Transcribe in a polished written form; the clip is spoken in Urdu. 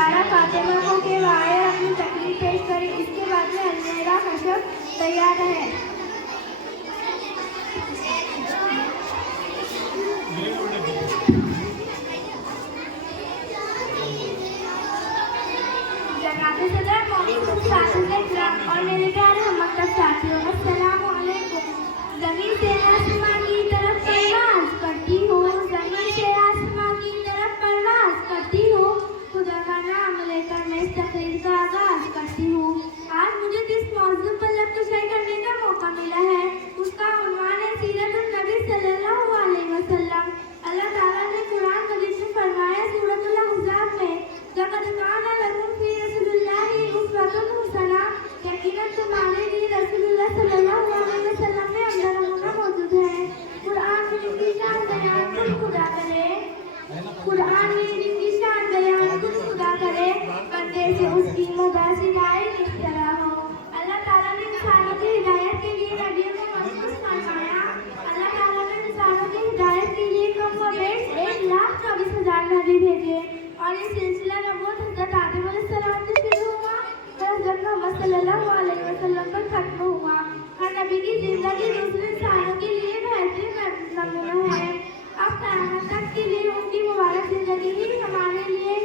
زہرا فاطمہ کو کہ وہ آئے اور اپنی تقریر پیش کریں. اس کے بعد میں المیرا خشب تیار ہے. جناب صدر، موجود اساتذہ کرام اور میرے پیارے ہم مکتب ساتھیوں، السلام علیکم. زمین سے آسمان کی طرف پرواز کرتی ہوں، زمین سے آسمان کی طرف پرواز کرتی ہوں، خدا کا نام لے کر میں اس تقریر کا آغاز کرتی ہوں. آج مجھے جس موضوع پر لفظ کرنے کا موقع ملا ہے اس کا عنوان ہے سیرت النبی صلی اللہ علیہ وسلم. اللہ تعالیٰ نے قرآن مجید میں فرمایا سورۃ الاحزاب میں، لقد کان لکم فی رسول اللہ اسوۃ حسنہ، یقیناً تمہارے لیے رسول اللہ صلی اللہ علیہ وسلم میں عمدہ نمونہ موجود ہے. قرآن میں ان کی شان بیان کچھ خدا کرے، قرآن میں ان کی شان بیان کچھ خدا کرے، بندے سے اس کی مدح سنائے کس طرح ہو. اللہ تعالیٰ نے انسانوں کی ہدایت کے لیے نبیوں کو مخصوص فرمایا. اللہ تعالیٰ نے انسانوں کی ہدایت کے لیے کم و بیش 1,24,000 نبی بھیجے، اور یہ سلسلہ نبوت حضرت آدم علیہ السلام سے شروع ہوا اور حضرت محمد صلی اللہ علیہ وسلم پر ختم ہوا. ہر نبی کی زندگی دوسرے انسانوں کے لیے بہترین نمونہ ہے. اب قیامت تک کے لیے ان کی مبارک زندگی ہی ہمارے لیے